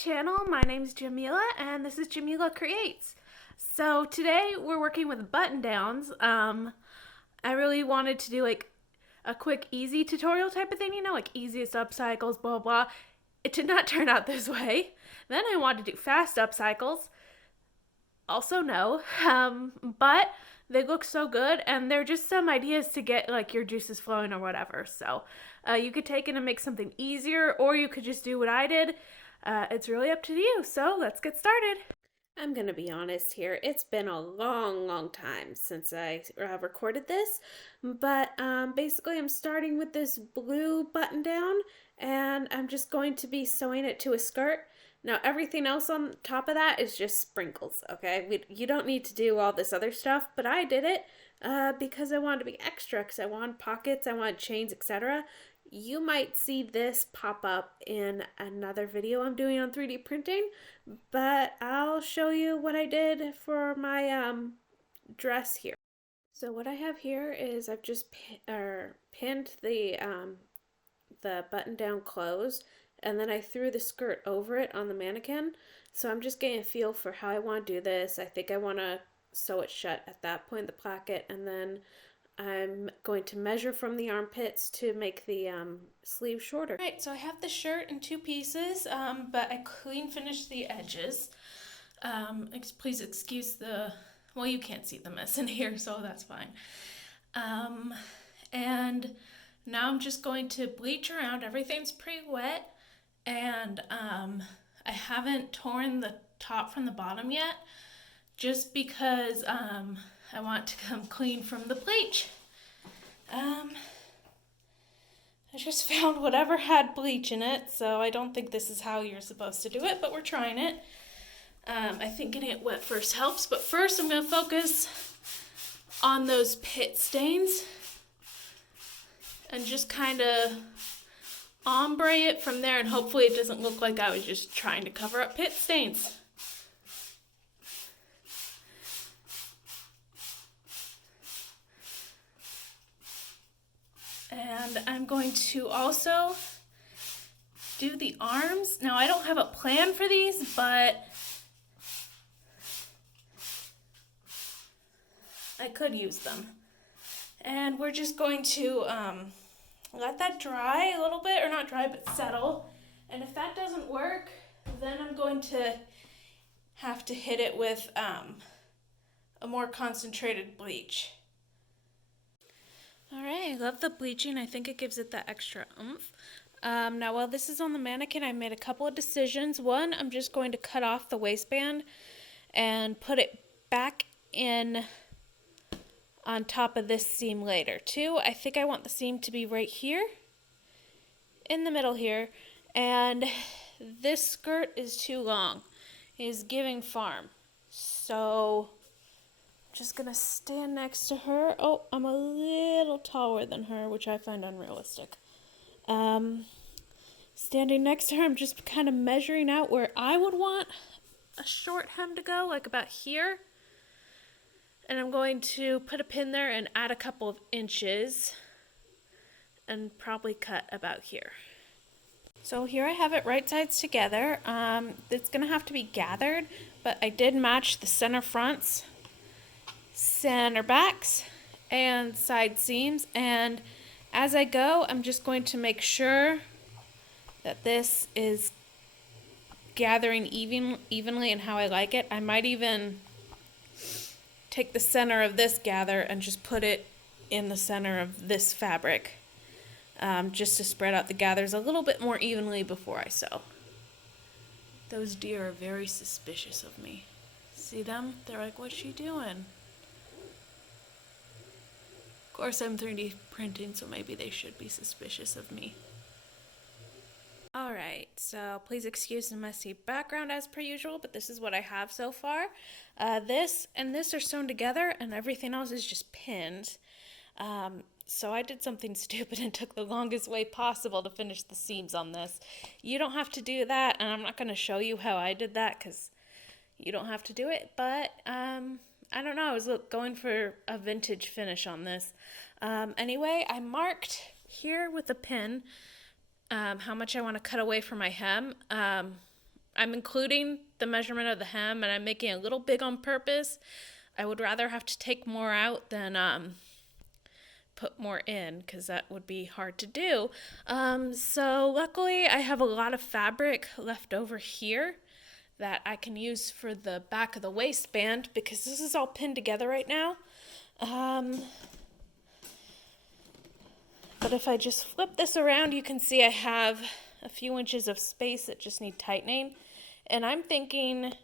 channel. My name's Jamila and this is Jamila Creates. So today we're working with button downs. I really wanted to do like a quick easy tutorial type of thing, you know, like easiest upcycles, blah blah. It did not turn out this way. Then I wanted to do fast upcycles. Also no, but they look so good and they're just some ideas to get like your juices flowing or whatever. So you could take it and make something easier, or you could just do what I did. It's really up to you. So let's get started. I'm gonna be honest here. It's been a long time since I recorded this, but basically I'm starting with this blue button down and I'm just going to be sewing it to a skirt. Now everything else on top of that is just sprinkles, okay? You don't need to do all this other stuff, but I did it because I wanted to be extra, because I wanted pockets, I wanted chains, etc. You might see this pop up in another video I'm doing on 3D printing, but I'll show you what I did for my dress here. So what I have here is I've just pinned the button down clothes, and then I threw the skirt over it on the mannequin. So I'm just getting a feel for how I want to do this. I think I want to sew it shut at that point, the placket, and then I'm going to measure from the armpits to make the sleeve shorter. All right, so I have the shirt in two pieces, but I clean finished the edges. Please excuse the, well, you can't see the mess in here, so that's fine. And now I'm just going to bleach around. Everything's pretty wet, and I haven't torn the top from the bottom yet, just because I want to come clean from the bleach. I just found whatever had bleach in it, so I don't think this is how you're supposed to do it, but we're trying it. I think getting it wet first helps, but first I'm going to focus on those pit stains and just kind of ombre it from there, and hopefully it doesn't look like I was just trying to cover up pit stains. And I'm going to also do the arms. Now I don't have a plan for these, but I could use them. And we're just going to let that dry a little bit, or not dry, but settle. And if that doesn't work, then I'm going to have to hit it with a more concentrated bleach. All right, I love the bleaching. I think it gives it that extra oomph. Now, while this is on the mannequin, I made a couple of decisions. One, I'm just going to cut off the waistband and put it back in on top of this seam later. Two, I think I want the seam to be right here, in the middle here, and this skirt is too long. It is giving farm. So I'm just gonna stand next to her. Oh, I'm a little taller than her, which I find unrealistic. Standing next to her, I'm just kind of measuring out where I would want a short hem to go, like about here. And I'm going to put a pin there and add a couple of inches and probably cut about here. So here I have it right sides together. It's gonna have to be gathered, but I did match the center fronts, center backs, and side seams. And as I go, I'm just going to make sure that this is gathering evenly and how I like it. I might even take the center of this gather and just put it in the center of this fabric, just to spread out the gathers a little bit more evenly before I sew. Those deer are very suspicious of me. See them? They're like, what's she doing? Of course I'm 3D printing, so maybe they should be suspicious of me. Alright, so please excuse the messy background as per usual, but this is what I have so far. This and this are sewn together, and everything else is just pinned. So I did something stupid and took the longest way possible to finish the seams on this. You don't have to do that, and I'm not going to show you how I did that because you don't have to do it, but I don't know, I was going for a vintage finish on this. Anyway, I marked here with a pin how much I want to cut away from my hem. I'm including the measurement of the hem, and I'm making it a little big on purpose. I would rather have to take more out than put more in, because that would be hard to do. So luckily I have a lot of fabric left over here that I can use for the back of the waistband, because this is all pinned together right now. But if I just flip this around, you can see I have a few inches of space that just need tightening. And I'm thinking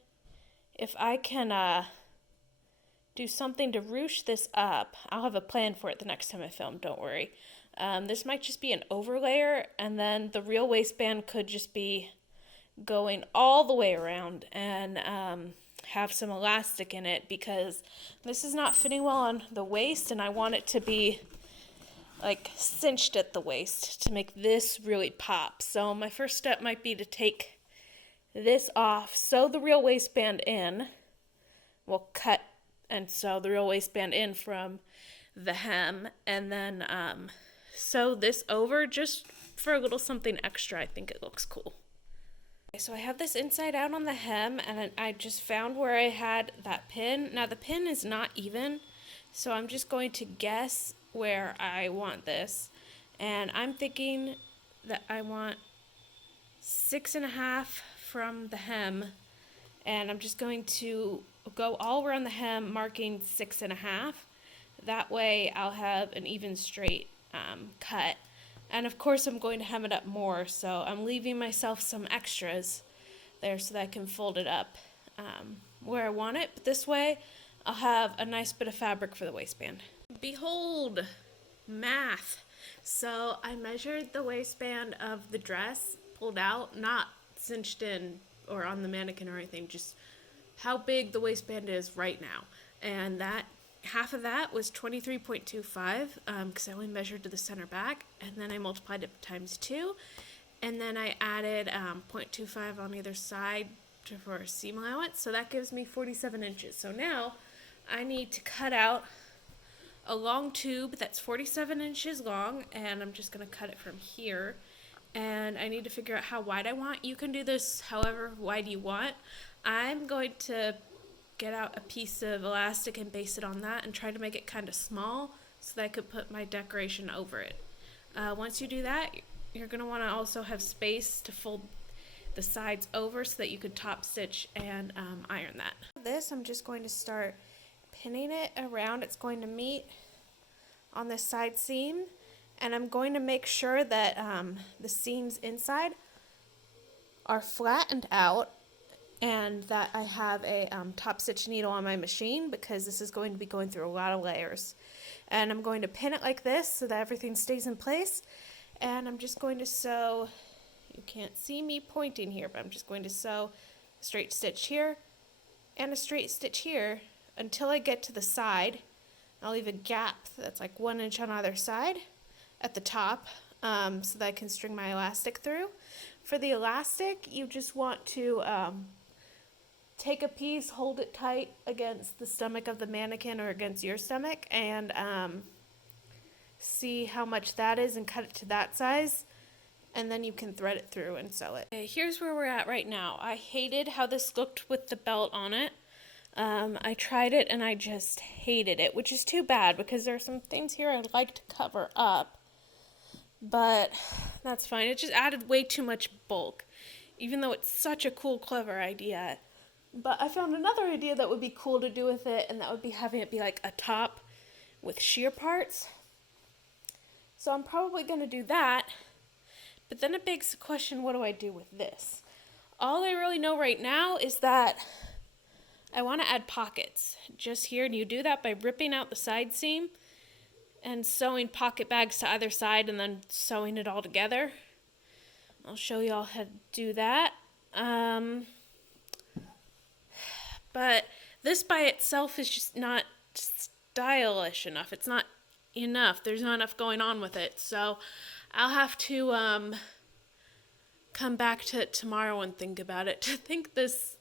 if I can do something to ruche this up. I'll have a plan for it the next time I film, don't worry. This might just be an overlayer, and then the real waistband could just be going all the way around and have some elastic in it, because this is not fitting well on the waist, and I want it to be like cinched at the waist to make this really pop. So my first step might be to take this off, sew the real waistband in. We'll cut and sew the real waistband in from the hem, and then sew this over just for a little something extra. I think it looks cool. Okay, so I have this inside out on the hem, and I just found where I had that pin. Now the pin is not even, so I'm just going to guess where I want this, and I'm thinking that I want 6.5 from the hem, and I'm just going to go all around the hem marking 6.5. That way I'll have an even straight cut, and of course I'm going to hem it up more, so I'm leaving myself some extras there so that I can fold it up where I want it, but this way I'll have a nice bit of fabric for the waistband. Behold, math. So I measured the waistband of the dress pulled out, not cinched in or on the mannequin or anything, just how big the waistband is right now. And that half of that was 23.25 because I only measured to the center back, and then I multiplied it times 2, and then I added 0.25 on either side for a seam allowance, so that gives me 47 inches. So now I need to cut out a long tube that's 47 inches long, and I'm just going to cut it from here, and I need to figure out how wide I want. You can do this however wide you want. I'm going to get out a piece of elastic and base it on that and try to make it kind of small so that I could put my decoration over it. Once you do that, you're going to want to also have space to fold the sides over so that you could top stitch and iron that. This, I'm just going to start pinning it around. It's going to meet on this side seam, and I'm going to make sure that the seams inside are flattened out and that I have a top stitch needle on my machine, because this is going to be going through a lot of layers. And I'm going to pin it like this so that everything stays in place, and I'm just going to sew, you can't see me pointing here, but I'm just going to sew a straight stitch here and a straight stitch here until I get to the side. I'll leave a gap that's like 1 inch on either side at the top so that I can string my elastic through. For the elastic, you just want to take a piece, hold it tight against the stomach of the mannequin or against your stomach, and see how much that is and cut it to that size, and then you can thread it through and sew it. Okay, here's where we're at right now. I hated how this looked with the belt on it. I tried it and I just hated it, which is too bad because there are some things here I'd like to cover up, but that's fine. It just added way too much bulk, even though it's such a cool, clever idea. But I found another idea that would be cool to do with it, and that would be having it be like a top with sheer parts. So I'm probably going to do that, but then it begs the question, what do I do with this? All I really know right now is that I want to add pockets just here, and you do that by ripping out the side seam and sewing pocket bags to either side and then sewing it all together. I'll show you all how to do that. But this by itself is just not stylish enough. It's not enough. There's not enough going on with it. So I'll have to come back to it tomorrow and think about it. I think this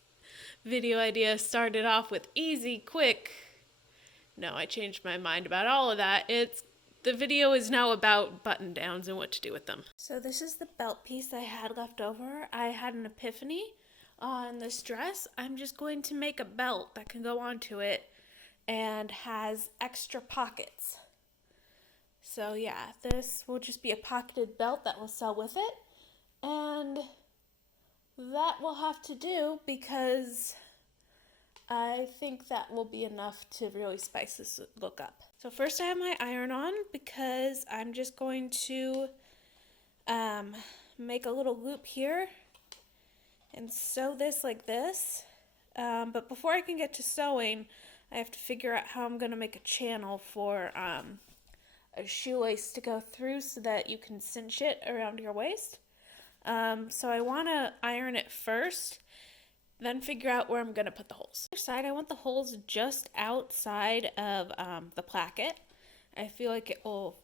video idea started off with easy, quick. No, I changed my mind about all of that. The video is now about button downs and what to do with them. So this is the belt piece I had left over. I had an epiphany on this dress, I'm just going to make a belt that can go onto it and has extra pockets. So yeah, this will just be a pocketed belt that will sell with it. And that will have to do because I think that will be enough to really spice this look up. So first I have my iron on because I'm just going to make a little loop here and sew this like this. But before I can get to sewing, I have to figure out how I'm going to make a channel for a shoelace to go through so that you can cinch it around your waist. So I want to iron it first, then figure out where I'm going to put the holes. On the other side, I want the holes just outside of the placket. I feel like it will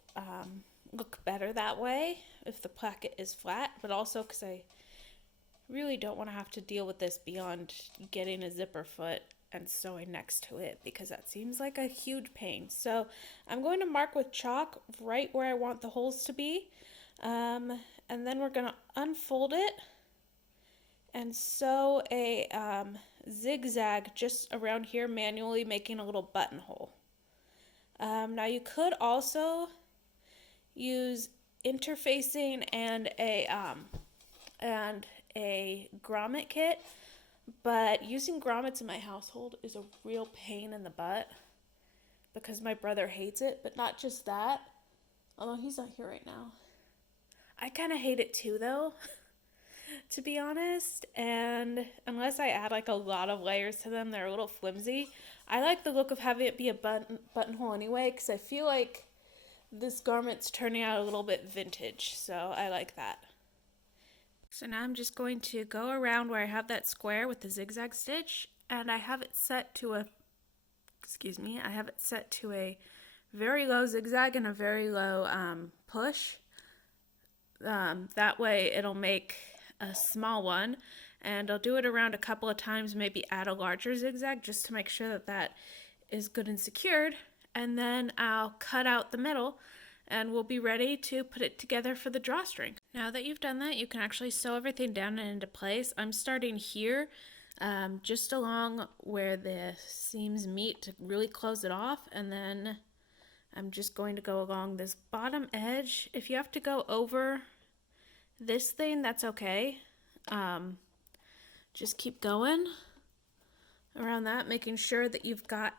look better that way if the placket is flat, but also because I really don't want to have to deal with this beyond getting a zipper foot and sewing next to it because that seems like a huge pain. So I'm going to mark with chalk right where I want the holes to be, and then we're going to unfold it and sew a zigzag just around here, manually making a little buttonhole. Now you could also use interfacing and a grommet kit, but using grommets in my household is a real pain in the butt because my brother hates it. But not just that, although he's not here right now. I kind of hate it too, though, to be honest, and unless I add like a lot of layers to them, they're a little flimsy. I like the look of having it be a buttonhole anyway because I feel like this garment's turning out a little bit vintage, so I like that. So now I'm just going to go around where I have that square with the zigzag stitch, and I have it set to a very low zigzag and a very low push. That way it'll make a small one, and I'll do it around a couple of times, maybe add a larger zigzag just to make sure that that is good and secured, and then I'll cut out the middle and we'll be ready to put it together for the drawstring. Now that you've done that, you can actually sew everything down and into place. I'm starting here, just along where the seams meet to really close it off, and then I'm just going to go along this bottom edge. If you have to go over this thing, that's okay. Just keep going around that, making sure that you've got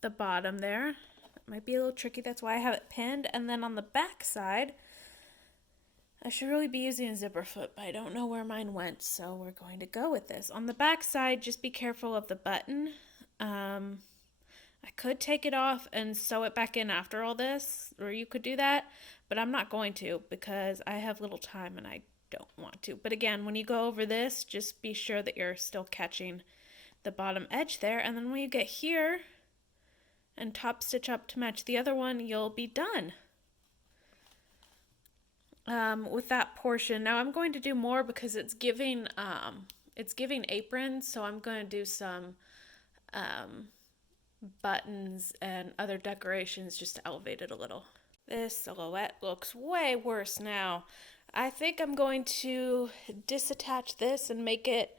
the bottom there. It might be a little tricky, that's why I have it pinned. And then on the back side, I should really be using a zipper foot, but I don't know where mine went, so we're going to go with this. On the back side, just be careful of the button. I could take it off and sew it back in after all this, or you could do that, but I'm not going to because I have little time and I don't want to. But again, when you go over this, just be sure that you're still catching the bottom edge there, and then when you get here and top stitch up to match the other one, you'll be done with that portion. Now I'm going to do more because it's giving aprons, so I'm going to do some buttons and other decorations just to elevate it a little. This silhouette looks way worse now. I think I'm going to disattach this and make it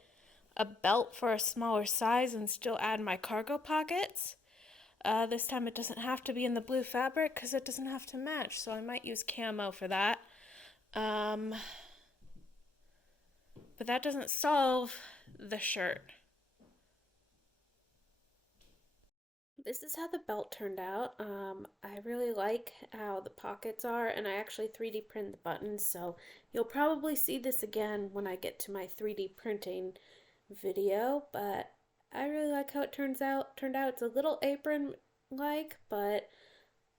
a belt for a smaller size and still add my cargo pockets. This time it doesn't have to be in the blue fabric because it doesn't have to match, so I might use camo for that. But that doesn't solve the shirt. This is how the belt turned out. I really like how the pockets are, and I actually 3D print the buttons, so you'll probably see this again when I get to my 3D printing video, but I really like how it turned out. It's a little apron-like, but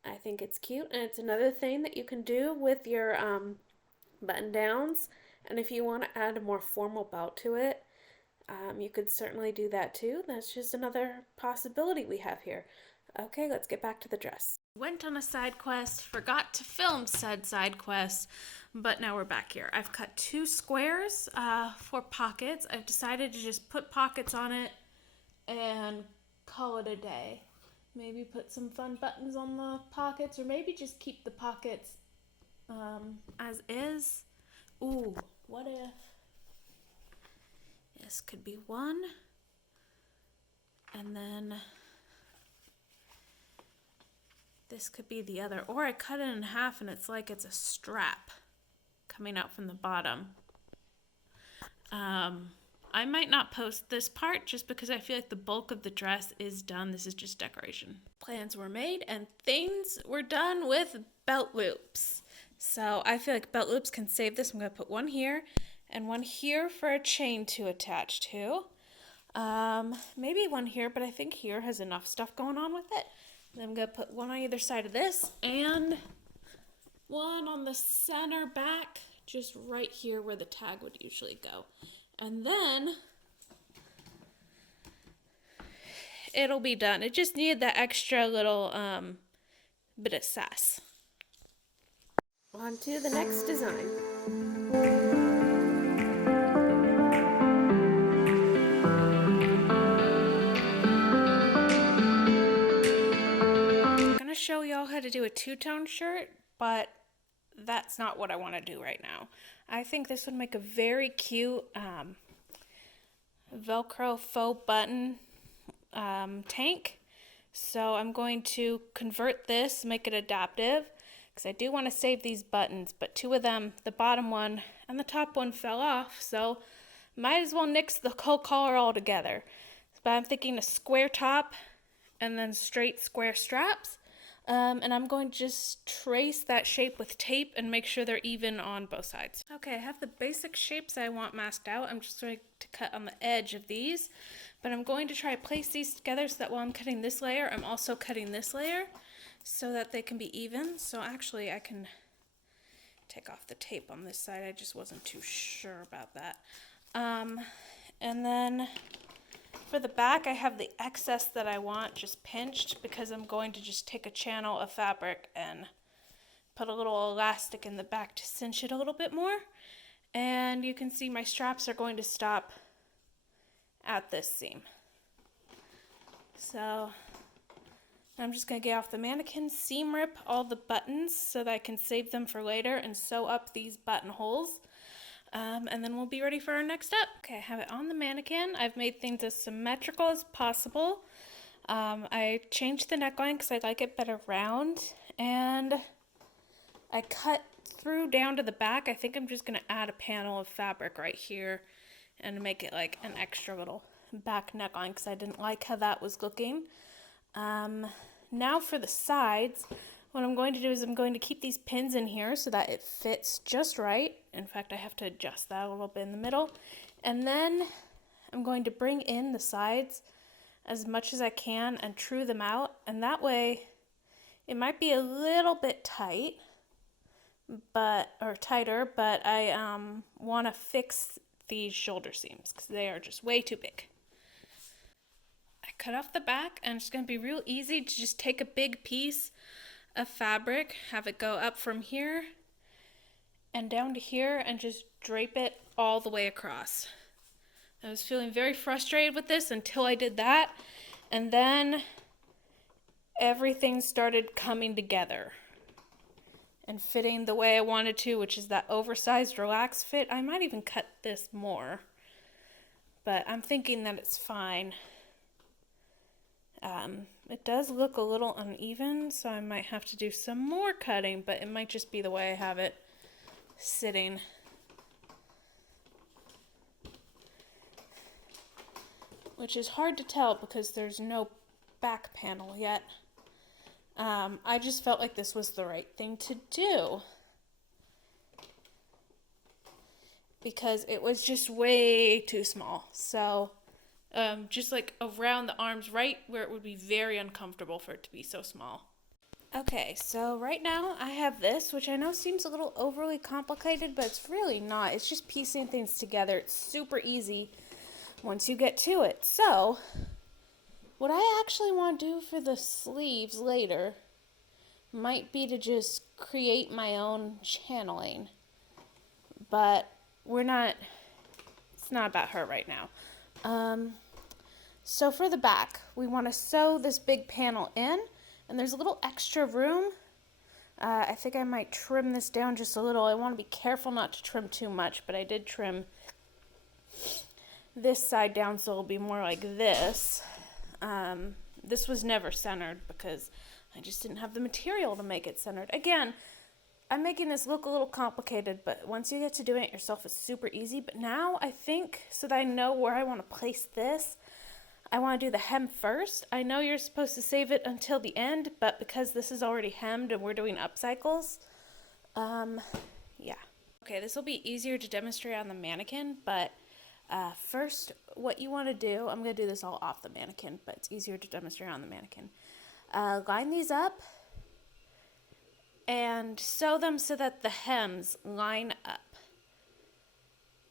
I think it's cute, and it's another thing that you can do with your button-downs, and if you want to add a more formal belt to it, you could certainly do that too. That's just another possibility we have here. Okay, let's get back to the dress. Went on a side quest, forgot to film said side quest, but now we're back here. I've cut 2 squares for pockets. I've decided to just put pockets on it and call it a day. Maybe put some fun buttons on the pockets, or maybe just keep the pockets as is. Ooh, what if This could be one. And then this could be the other. Or I cut it in half and it's like it's a strap coming out from the bottom. I might not post this part just because I feel like the bulk of the dress is done. This is just decoration. Plans were made and things were done with belt loops. So I feel like belt loops can save this. I'm going to put one here and one here for a chain to attach to. Maybe one here, but I think here has enough stuff going on with it. Then I'm going to put one on either side of this and one on the center back, just right here where the tag would usually go. And then it'll be done. It just needed that extra little bit of sass. On to the next design. I'm gonna show y'all how to do a two-tone shirt, but that's not what I want to do right now. I think this would make a very cute Velcro faux button tank. So I'm going to convert this, make it adaptive, because I do want to save these buttons, but two of them, the bottom one and the top one, fell off, so might as well nix the whole collar all together. But I'm thinking a square top and then straight square straps. And I'm going to just trace that shape with tape and make sure they're even on both sides. Okay, I have the basic shapes I want masked out. I'm just going to cut on the edge of these, but I'm going to try to place these together so that while I'm cutting this layer, I'm also cutting this layer so that they can be even. So actually I can take off the tape on this side. I just wasn't too sure about that. And then for the back, I have the excess that I want just pinched because I'm going to just take a channel of fabric and put a little elastic in the back to cinch it a little bit more. And you can see my straps are going to stop at this seam. So I'm just going to get off the mannequin, seam rip all the buttons so that I can save them for later and sew up these buttonholes. And then we'll be ready for our next step. Okay, I have it on the mannequin. I've made things as symmetrical as possible. I changed the neckline because I like it better round. And I cut through down to the back. I think I'm just going to add a panel of fabric right here and make it like an extra little back neckline because I didn't like how that was looking. Now for the sides. What I'm going to do is I'm going to keep these pins in here so that it fits just right. In fact, I have to adjust that a little bit in the middle. And then I'm going to bring in the sides as much as I can and true them out. And that way it might be a little bit tight, or tighter, but I want to fix these shoulder seams because they are just way too big. I cut off the back and it's going to be real easy to just take a big piece of fabric, have it go up from here and down to here and just drape it all the way across. I was feeling very frustrated with this until I did that, and then everything started coming together and fitting the way I wanted to, which is that oversized relaxed fit. I might even cut this more, but I'm thinking that it's fine. It does look a little uneven, so I might have to do some more cutting, but it might just be the way I have it sitting. Which is hard to tell because there's no back panel yet. I just felt like this was the right thing to do, because it was just way too small. So just like around the arms, right where it would be very uncomfortable for it to be so small. Okay, so right now I have this, which I know seems a little overly complicated, but it's really not. It's just piecing things together. It's super easy once you get to it. So what I actually want to do for the sleeves later might be to just create my own channeling, but it's not about her right now. So for the back, we want to sew this big panel in, and there's a little extra room. I think I might trim this down just a little. I want to be careful not to trim too much, but I did trim this side down so it'll be more like this. This was never centered because I just didn't have the material to make it centered. Again, I'm making this look a little complicated, but once you get to doing it yourself, it's super easy. But now I think, so that I know where I want to place this, I want to do the hem first. I know you're supposed to save it until the end, but because this is already hemmed and we're doing upcycles, yeah. Okay, this will be easier to demonstrate on the mannequin, but first, what you want to do, I'm going to do this all off the mannequin, but it's easier to demonstrate on the mannequin. Line these up and sew them so that the hems line up,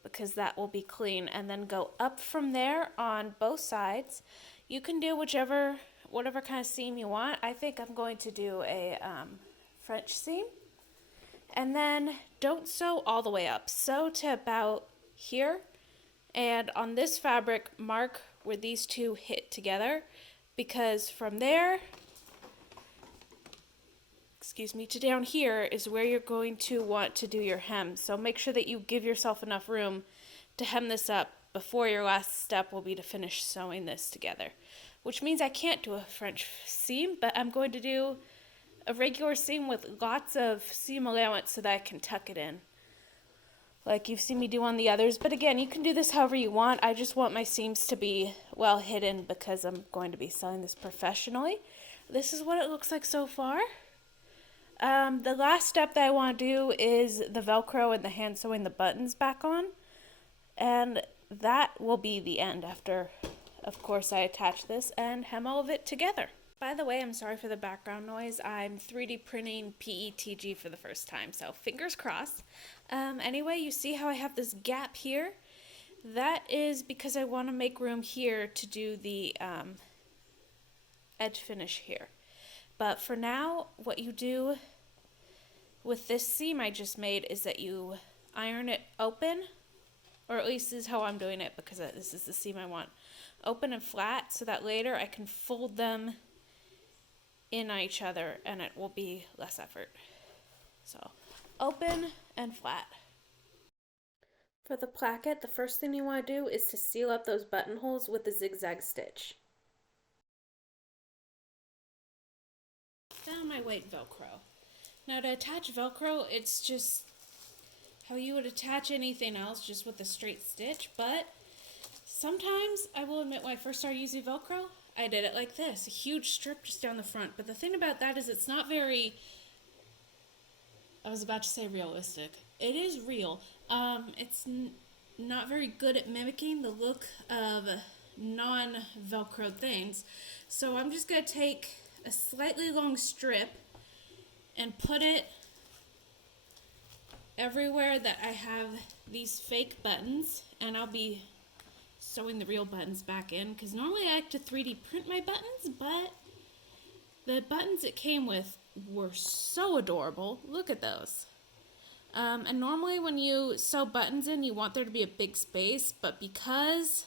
because that will be clean, and then go up from there on both sides. You can do whatever kind of seam you want. I think I'm going to do a French seam. And then don't sew all the way up. Sew to about here. And on this fabric, mark where these two hit together, because from there, to down here is where you're going to want to do your hem. So make sure that you give yourself enough room to hem this up before your last step will be to finish sewing this together. Which means I can't do a French seam, but I'm going to do a regular seam with lots of seam allowance so that I can tuck it in, like you've seen me do on the others. But again, you can do this however you want. I just want my seams to be well hidden because I'm going to be sewing this professionally. This is what it looks like so far. The last step that I want to do is the Velcro and the hand sewing the buttons back on, and that will be the end after, of course, I attach this and hem all of it together. By the way, I'm sorry for the background noise. I'm 3D printing PETG for the first time, so fingers crossed. Anyway, you see how I have this gap here? That is because I want to make room here to do the edge finish here. But for now, what you do with this seam I just made is that you iron it open, or at least this is how I'm doing it because this is the seam I want. Open and flat so that later I can fold them in on each other and it will be less effort. So open and flat. For the placket, the first thing you want to do is to seal up those buttonholes with the zigzag stitch. Down my white Velcro. Now to attach Velcro, it's just how you would attach anything else, just with a straight stitch, but sometimes, I will admit, when I first started using Velcro, I did it like this, a huge strip just down the front. But the thing about that is it's not very, I was about to say realistic. It is real. It's not very good at mimicking the look of non-Velcro things. So I'm just going to take a slightly long strip and put it everywhere that I have these fake buttons, and I'll be sewing the real buttons back in, because normally I like to 3D print my buttons, but the buttons it came with were so adorable. Look at those. And normally when you sew buttons in, you want there to be a big space, but because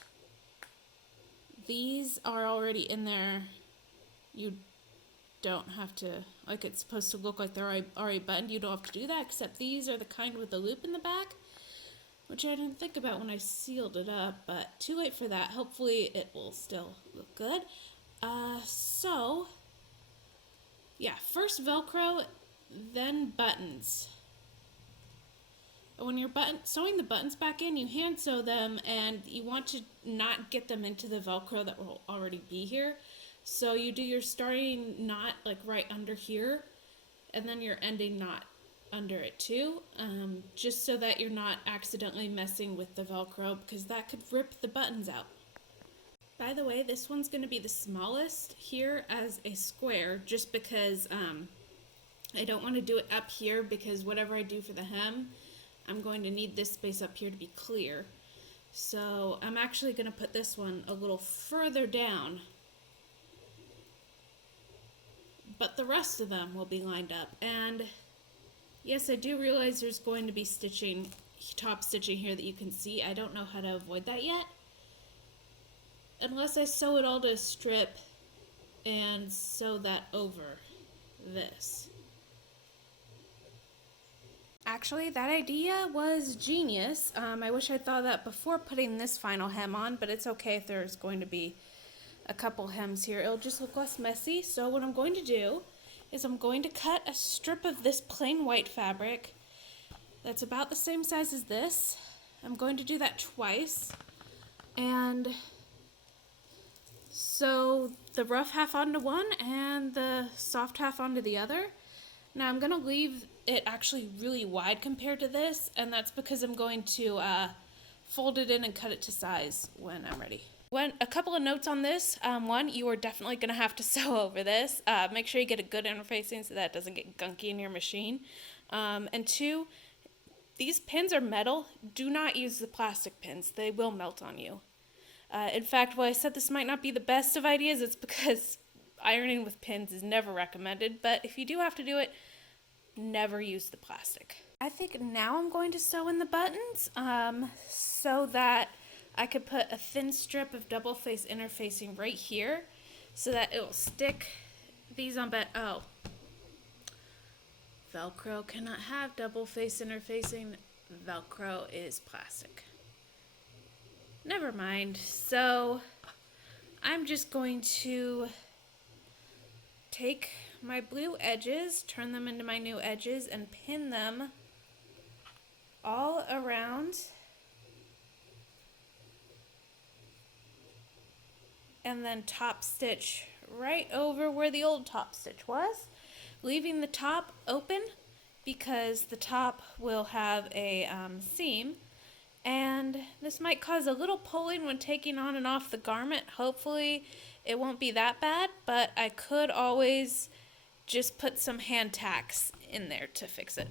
these are already in there, you don't have to, like it's supposed to look like they're already buttoned, you don't have to do that, except these are the kind with the loop in the back, which I didn't think about when I sealed it up, but too late for that. Hopefully it will still look good. So, yeah, first Velcro, then buttons. When you're sewing the buttons back in, you hand sew them, and you want to not get them into the Velcro that will already be here. So you do your starting knot like right under here, and then your ending knot under it too, just so that you're not accidentally messing with the Velcro, because that could rip the buttons out. By the way, this one's going to be the smallest here as a square, just because I don't want to do it up here, because whatever I do for the hem, I'm going to need this space up here to be clear. So I'm actually going to put this one a little further down, but the rest of them will be lined up. And yes, I do realize there's going to be stitching, top stitching here that you can see. I don't know how to avoid that yet, unless I sew it all to a strip and sew that over this. Actually, that idea was genius. I wish I'd thought of that before putting this final hem on, but it's okay if there's going to be a couple hems here. It'll just look less messy. So what I'm going to do is I'm going to cut a strip of this plain white fabric that's about the same size as this. I'm going to do that twice, and sew the rough half onto one and the soft half onto the other. Now I'm going to leave it actually really wide compared to this, and that's because I'm going to fold it in and cut it to size when I'm ready. A couple of notes on this. One, you are definitely going to have to sew over this. Make sure you get a good interfacing so that it doesn't get gunky in your machine. And two, these pins are metal. Do not use the plastic pins. They will melt on you. In fact, while I said this might not be the best of ideas, it's because ironing with pins is never recommended. But if you do have to do it, never use the plastic. I think now I'm going to sew in the buttons so that I could put a thin strip of double face interfacing right here so that it will stick these on Velcro cannot have double face interfacing. Velcro is plastic. Never mind. So I'm just going to take my blue edges, turn them into my new edges, and pin them all around, and then top stitch right over where the old top stitch was, leaving the top open because the top will have a seam, and this might cause a little pulling when taking on and off the garment. Hopefully it won't be that bad, but I could always just put some hand tacks in there to fix it.